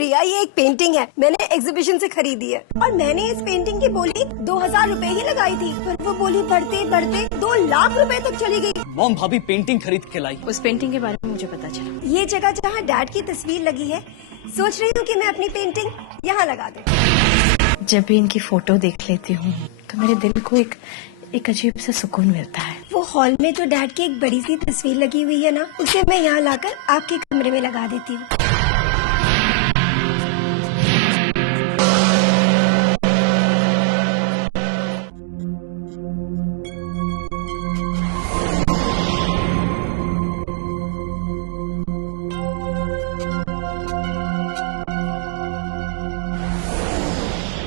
प्रिया, ये एक पेंटिंग है, मैंने एग्जीबिशन से खरीदी है और मैंने इस पेंटिंग की बोली 2000 रुपए ही लगाई थी, पर वो बोली बढ़ते बढ़ते 2 लाख रुपए तक चली गई। मॉम, भाभी पेंटिंग खरीद के लाई। उस पेंटिंग के बारे में मुझे पता चला। ये जगह जहाँ डैड की तस्वीर लगी है, सोच रही हूँ कि मैं अपनी पेंटिंग यहाँ लगा दूँ। जब भी इनकी फोटो देख लेती हूँ तो मेरे दिल को एक अजीब सा सुकून मिलता है। वो हॉल में जो डैड की एक बड़ी सी तस्वीर लगी हुई है ना, उसे मैं यहाँ लाकर आपके कमरे में लगा देती हूँ।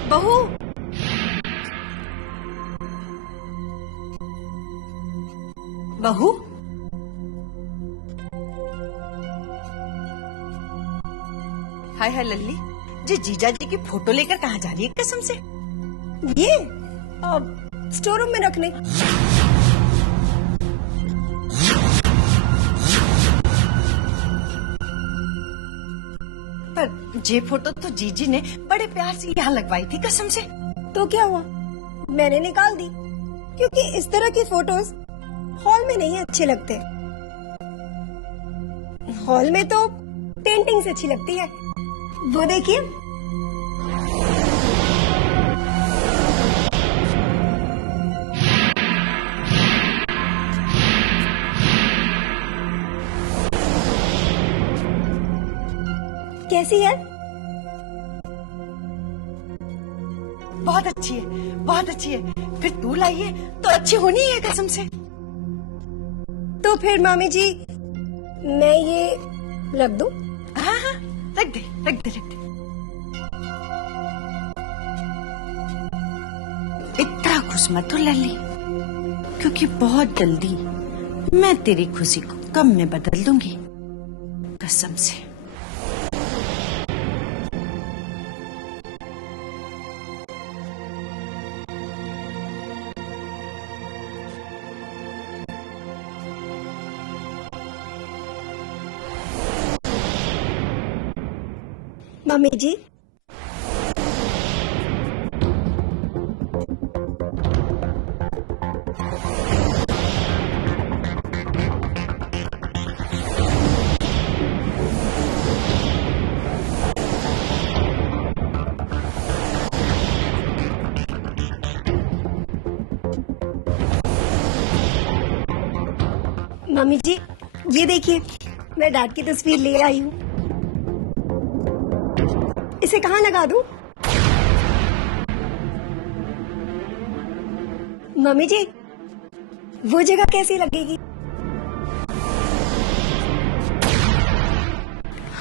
बहू, बहू, हाय हाय लल्ली जी, जीजा जी की फोटो लेकर कहाँ जा रही है कसम से? ये स्टोर रूम में रखने। पर ये फोटो तो जीजी ने बड़े प्यार से यहाँ लगवाई थी कसम से। तो क्या हुआ, मैंने निकाल दी, क्योंकि इस तरह की फोटोज हॉल में नहीं अच्छे लगते। हॉल में तो पेंटिंग से अच्छी लगती है। वो देखिए, कैसी है? बहुत अच्छी है, बहुत अच्छी है। फिर तू लाई है तो अच्छी होनी है कसम से। तो फिर मामी जी, मैं ये रख दूं? हाँ हाँ, रख दे रख दे रख दे। इतना खुश मत हो लल्ली, क्योंकि बहुत जल्दी मैं तेरी खुशी को गम में बदल दूंगी कसम से। मम्मी जी, मम्मी जी, ये देखिए, मैं डैड की तस्वीर ले आई हूँ। इसे कहाँ लगा दूं? मम्मी जी, वो जगह कैसी लगेगी?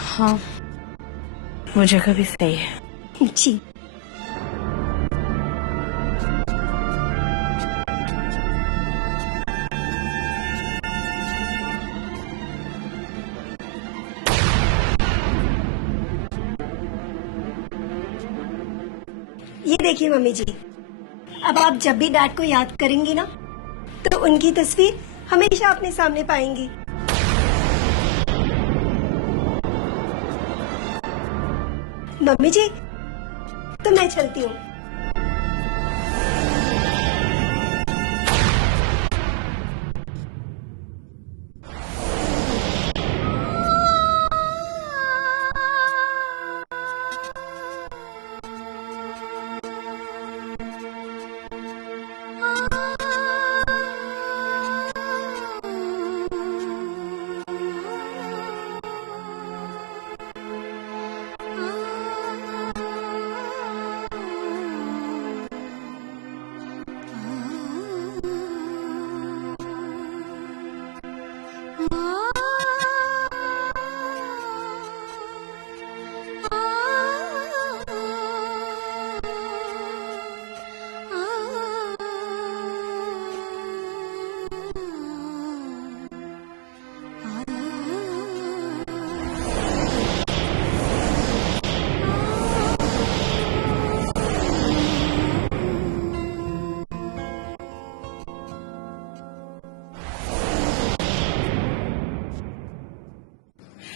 हाँ, वो जगह भी सही है। जी। ये देखिए मम्मी जी, अब आप जब भी डैड को याद करेंगी ना, तो उनकी तस्वीर हमेशा अपने सामने पाएंगी। मम्मी जी, तो मैं चलती हूँ।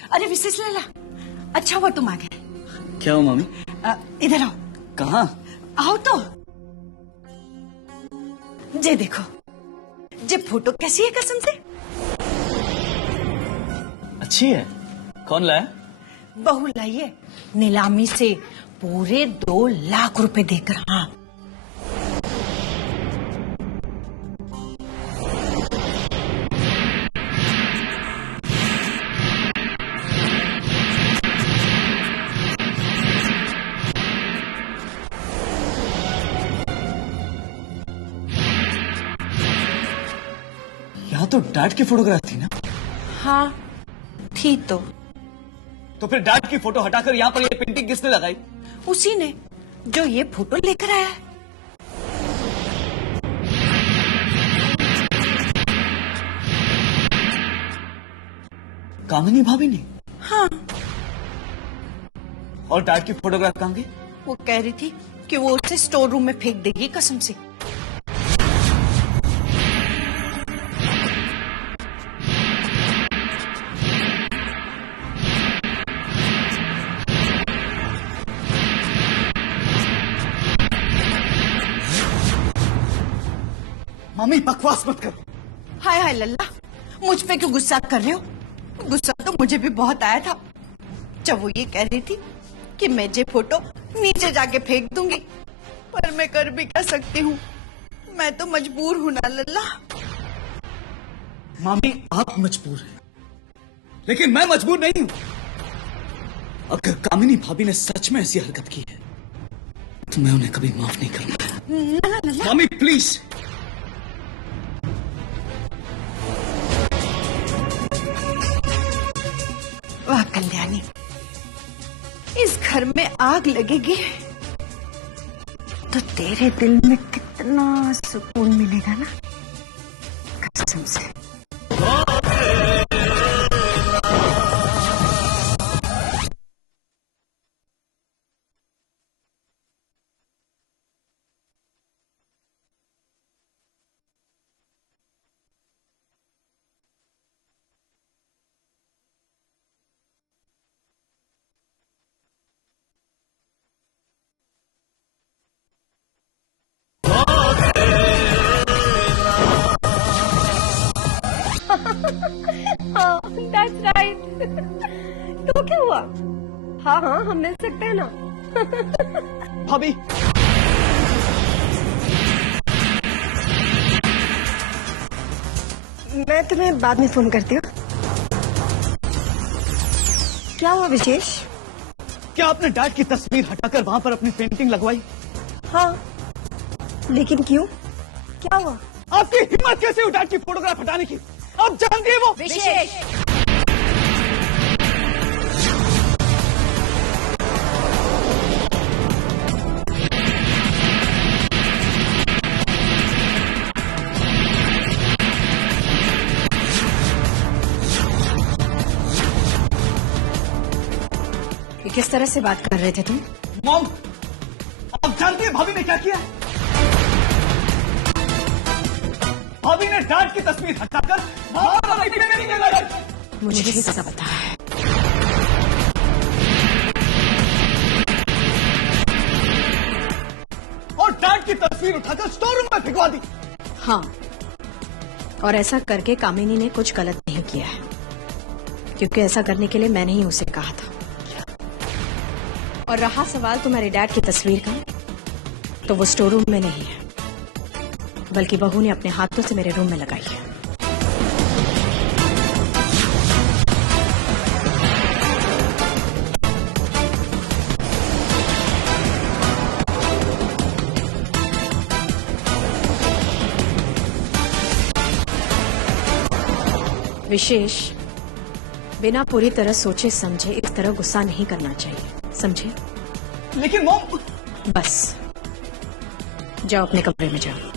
अरे विशेष लैला, अच्छा हुआ तुम आ गए। क्या हो मामी? इधर आओ। कहाँ? आओ तो। जे देखो, जे फोटो कैसी है कसम से? अच्छी है। कौन लाया? बहू लाई है नीलामी से पूरे 2 लाख रुपए देकर। हाँ, यहाँ तो डैड की फोटोग्राफ थी ना? हाँ थी तो। तो फिर डैड की फोटो हटाकर यहाँ पर ये पेंटिंग किसने लगाई? उसी ने जो ये फोटो लेकर आया है। कामिनी भाभी ने? हाँ, और डैड की फोटोग्राफ कहाँ गई? वो कह रही थी कि वो उसे स्टोर रूम में फेंक देगी कसम से। मामी बकवास मत कर। हाय हाय लल्ला, मुझ पे क्यों गुस्सा कर रहे हो? गुस्सा तो मुझे भी बहुत आया था जब वो ये कह रही थी कि मैं ये फोटो नीचे जाके फेंक दूंगी, पर मैं कर भी क्या सकती हूँ? मैं तो मजबूर हूं ना लल्ला। मामी आप मजबूर हैं, लेकिन मैं मजबूर नहीं हूं। अगर कामिनी भाभी ने सच में ऐसी हरकत की है तो मैं उन्हें कभी माफ नहीं करूंगा। मामी प्लीज। वाह कल्याणी, इस घर में आग लगेगी तो तेरे दिल में कितना सुकून मिलेगा ना कसम से। हाँ, that's right. तो क्या हुआ? हाँ हाँ, हम मिल सकते हैं ना? भाभी मैं तुम्हें बाद में फोन करती हूँ। क्या हुआ विशेष? क्या आपने डैड की तस्वीर हटाकर वहां पर अपनी पेंटिंग लगवाई? हाँ, लेकिन क्यों? क्या हुआ? आपकी हिम्मत कैसे हुई डैड की फोटोग्राफ हटाने की? आप जानती है वो विशेष, ये किस तरह से बात कर रहे थे तुम? मॉम, आप जानती है भाभी ने क्या किया? भाभी ने डैड की तस्वीर हटाकर वहां पर अपनी पेंटिंग लगाई। मुझे भी सब पता है। और डैड की तस्वीर उठाकर स्टोर रूम में भिजवा दी। हाँ, और ऐसा करके कामिनी ने कुछ गलत नहीं किया है, क्योंकि ऐसा करने के लिए मैंने ही उसे कहा था। और रहा सवाल तुम्हारे डैड की तस्वीर का, तो वो स्टोर रूम में नहीं है, बल्कि बहू ने अपने हाथों से मेरे रूम में लगाई है। विशेष, बिना पूरी तरह सोचे समझे इस तरह गुस्सा नहीं करना चाहिए, समझे? लेकिन मॉम, बस जाओ अपने कमरे में जाओ।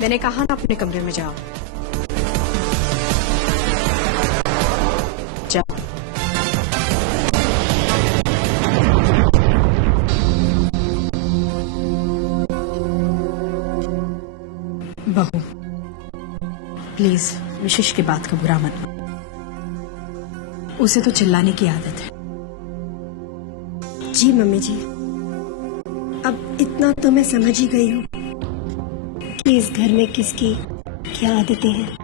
मैंने कहा ना अपने कमरे में जाओ। जाओ। बहू, प्लीज विशेष की बात का बुरा मत मानो। उसे तो चिल्लाने की आदत है, जी मम्मी जी, अब इतना तो मैं समझ ही गई हूँ कि इस घर में किसकी क्या आदतें हैं।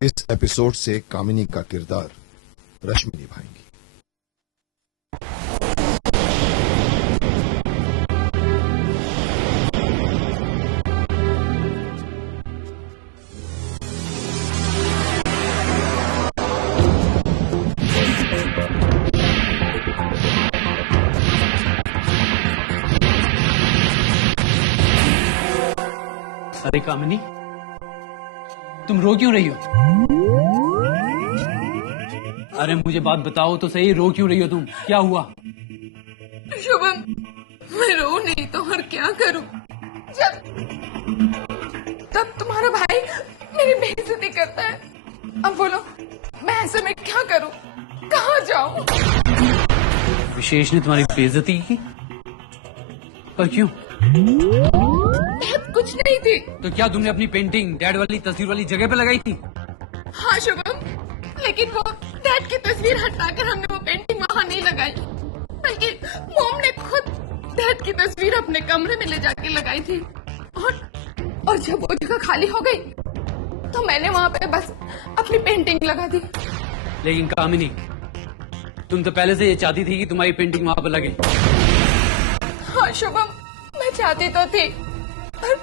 इस एपिसोड से कामिनी का किरदार रश्मि निभाएंगी। अरे कामिनी, तुम रो क्यों रही हो? अरे मुझे बात बताओ तो सही, रो क्यों रही हो तुम? क्या हुआ? शुभम, मैं रो नहीं तो और क्या करूं? तब तुम्हारा भाई मेरी बेइज्जती करता है। अब बोलो, मैं ऐसे में क्या करूं? कहाँ जाऊं? विशेष ने तुम्हारी बेइज्जती की? पर क्यों? कुछ नहीं थी। तो क्या तुमने अपनी पेंटिंग डैड वाली तस्वीर वाली जगह पे लगाई थी? हाँ शुभम, लेकिन वो डैड की तस्वीर हटाकर हमने वो पेंटिंग वहाँ नहीं लगाई, बल्कि मॉम ने खुद डैड की तस्वीर अपने कमरे में ले जाके लगाई थी। और जब वो जगह खाली हो गई तो मैंने वहाँ पे बस अपनी पेंटिंग लगा दी। लेकिन कामिनी, तुम तो पहले से ये चाहती थी कि तुम्हारी पेंटिंग वहाँ पर लगे। हाँ शुभम, मैं चाहती तो थी, पर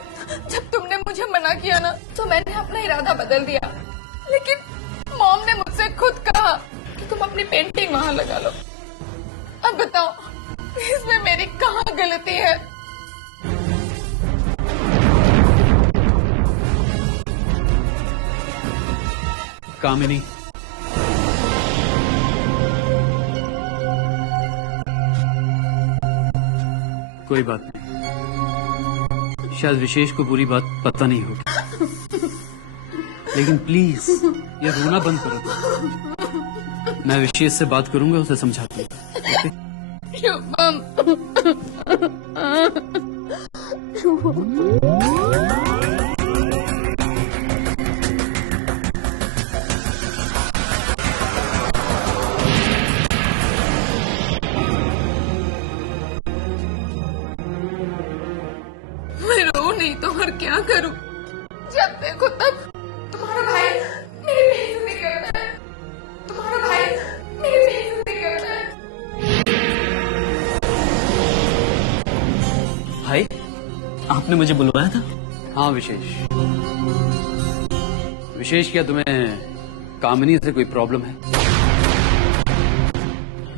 जब तुमने मुझे मना किया ना तो मैंने अपना इरादा बदल दिया। लेकिन मॉम ने मुझसे खुद कहा कि तुम अपनी पेंटिंग वहाँ लगा लो। अब बताओ, इसमें मेरी कहाँ गलती है? कामिनी, कोई बात नहीं, शायद विशेष को पूरी बात पता नहीं होगी, लेकिन प्लीज ये रोना बंद करो। मैं विशेष से बात करूंगा, उसे समझा दूंगा। शुभम, मैं रो नहीं तो और क्या करूं? जब देखो तब तुम्हारा भाई मेरी बेइज्जती करता है। तुम्हारा भाई मेरी बेइज्जती करता है। भाई, आपने मुझे बुलवाया था? हाँ विशेष। विशेष, क्या तुम्हें कामिनी से कोई प्रॉब्लम है?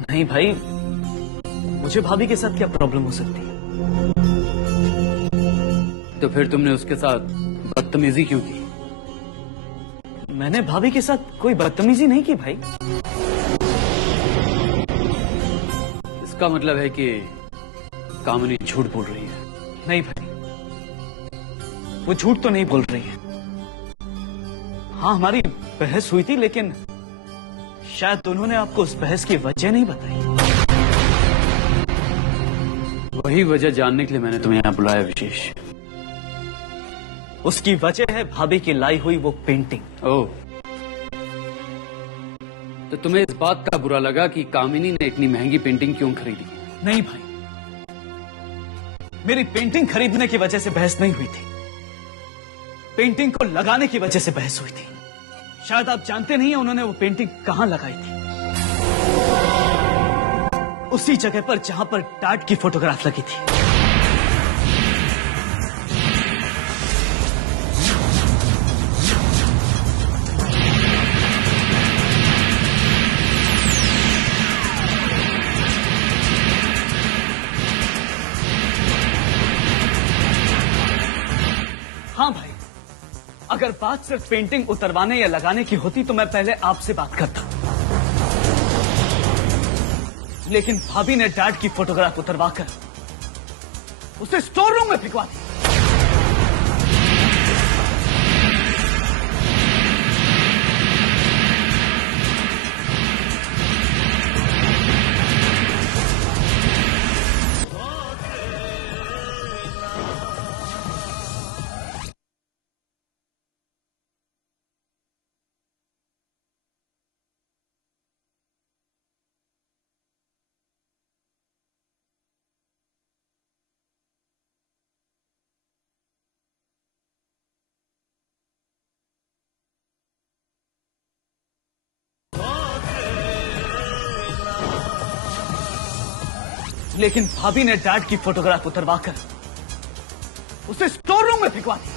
नहीं भाई, मुझे भाभी के साथ क्या प्रॉब्लम हो सकती है? तो फिर तुमने उसके साथ बदतमीजी क्यों की? मैंने भाभी के साथ कोई बदतमीजी नहीं की भाई। इसका मतलब है कि कामिनी झूठ बोल रही है। नहीं भाई, वो झूठ तो नहीं बोल रही है। हाँ, हमारी बहस हुई थी, लेकिन शायद उन्होंने आपको उस बहस की वजह नहीं बताई। वही वजह जानने के लिए मैंने तुम्हें यहाँ बुलाया विशेष। उसकी वजह है भाभी की लाई हुई वो पेंटिंग। ओह, तो तुम्हें इस बात का बुरा लगा कि कामिनी ने इतनी महंगी पेंटिंग क्यों खरीदी? नहीं भाई, मेरी पेंटिंग खरीदने की वजह से बहस नहीं हुई थी, पेंटिंग को लगाने की वजह से बहस हुई थी। शायद आप जानते नहीं हैं उन्होंने वो पेंटिंग कहां लगाई थी। उसी जगह पर जहां पर डैड की फोटोग्राफ लगी थी। हाँ भाई, अगर बात सिर्फ पेंटिंग उतरवाने या लगाने की होती तो मैं पहले आपसे बात करता, लेकिन भाभी ने डैड की फोटोग्राफ उतरवाकर उसे स्टोर रूम में फेंकवा दी। लेकिन भाभी ने डैड की फोटोग्राफ उतरवाकर उसे स्टोर रूम में फेंकवा दी,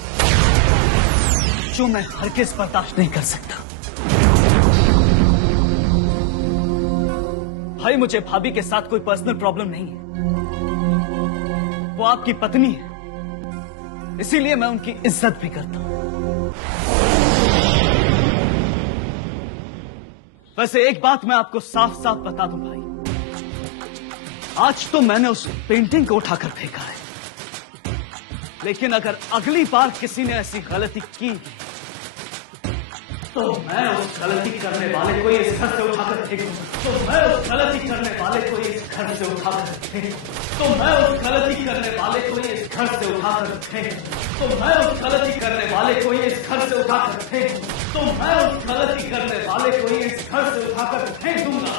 जो मैं हरगिज़ बर्दाश्त नहीं कर सकता। भाई, मुझे भाभी के साथ कोई पर्सनल प्रॉब्लम नहीं है, वो आपकी पत्नी है, इसीलिए मैं उनकी इज्जत भी करता हूं। वैसे एक बात मैं आपको साफ साफ बता दूं भाई, आज तो मैंने उस पेंटिंग को उठाकर फेंका है, लेकिन अगर अगली बार किसी ने ऐसी गलती की तो मैं उस गलती करने वाले को इस घर से उठाकर फेंकूंगा, तो मैं उस गलती करने वाले को इस घर से उठाकर फेंकूंगा, तो मैं उस गलती करने वाले को इस घर से उठाकर फेंकूंगा, तो मैं उस गलती करने वाले को इस घर से उठाकर फेंकूंगा, तो मैं उस गलती करने वाले को इस घर से उठाकर फेंक दूंगा।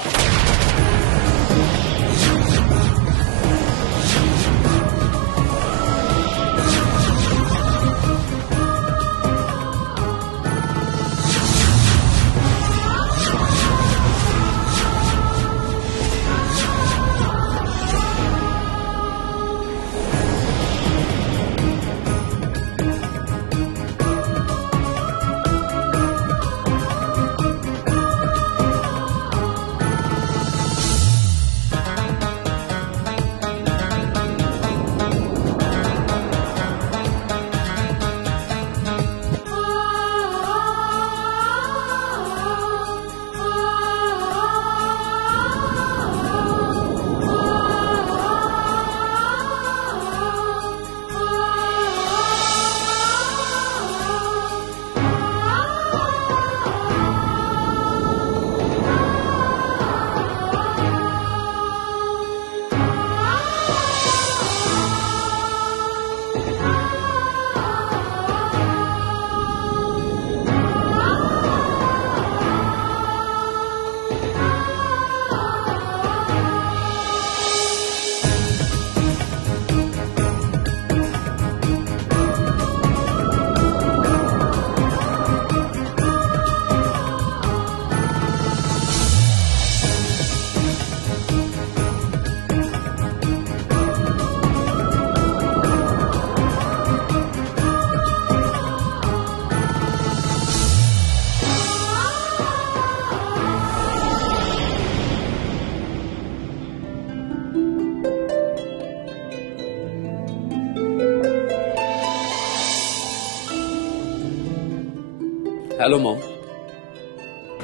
Hello mom.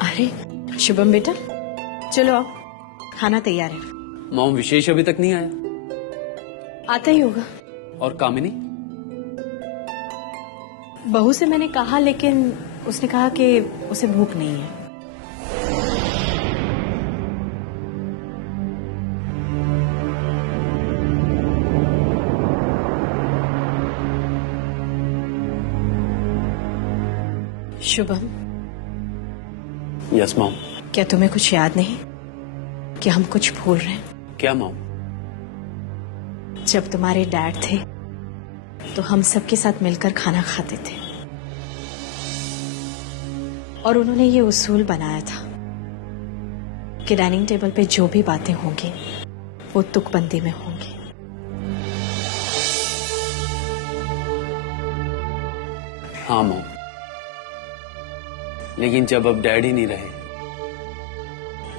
अरे शुभम बेटा, चलो आओ, खाना तैयार है। मॉम, विशेष अभी तक नहीं आया? आता ही होगा। और कामिनी? बहू से मैंने कहा, लेकिन उसने कहा कि उसे भूख नहीं है। शुभम। Yes mom. क्या तुम्हें कुछ याद नहीं कि हम कुछ भूल रहे हैं? क्या मॉम? जब तुम्हारे डैड थे तो हम सबके साथ मिलकर खाना खाते थे, और उन्होंने ये उसूल बनाया था कि डाइनिंग टेबल पे जो भी बातें होंगी वो तुकबंदी में होंगी। हाँ मॉम, लेकिन जब अब डैड ही नहीं रहे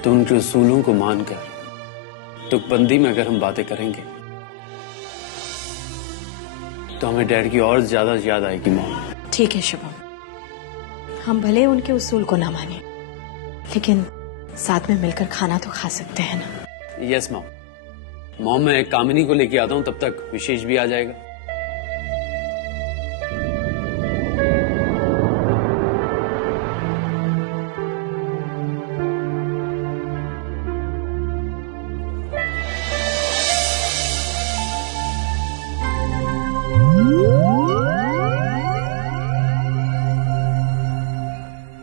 तो उनके उसूलों को मानकर तुकबंदी में अगर हम बातें करेंगे तो हमें डैड की और ज्यादा याद आएगी मॉम। ठीक है शुभम, हम भले उनके उसूल को ना माने, लेकिन साथ में मिलकर खाना तो खा सकते हैं ना। Yes mom. मॉम, मैं कामिनी को लेके आता हूँ, तब तक विशेष भी आ जाएगा।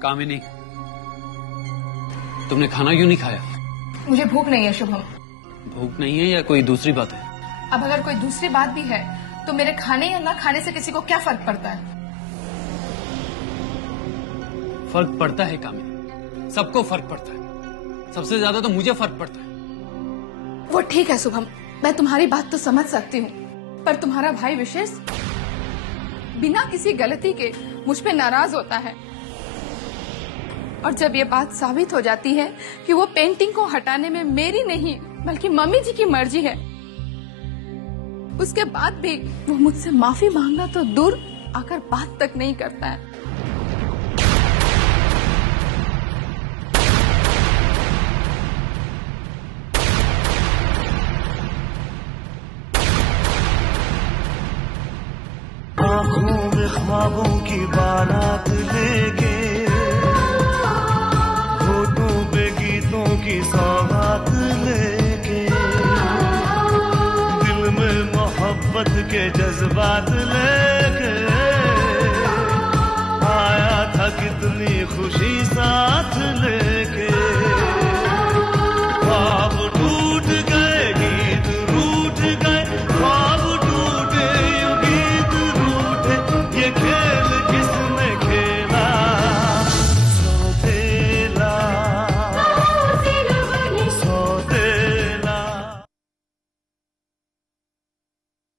कामिनी, तुमने खाना क्यों नहीं खाया? मुझे भूख नहीं है शुभम। भूख नहीं है या कोई दूसरी बात है? अब अगर कोई दूसरी बात भी है तो मेरे खाने या ना खाने से किसी को क्या फर्क पड़ता है? फर्क पड़ता है कामिनी, सबको फर्क पड़ता है। सबसे ज्यादा तो मुझे फर्क पड़ता है। वो ठीक है शुभम, मैं तुम्हारी बात तो समझ सकती हूँ, पर तुम्हारा भाई विशेष बिना किसी गलती के मुझ पे नाराज होता है, और जब ये बात साबित हो जाती है कि वो पेंटिंग को हटाने में मेरी नहीं बल्कि मम्मी जी की मर्जी है, उसके बाद भी वो मुझसे माफी मांगना तो दूर आकर बात तक नहीं करता है। आँखों में ख्वाबों की बारात लेके, होठों पे गीतों की सौगात लेके, दिल में मोहब्बत के जज्बात ले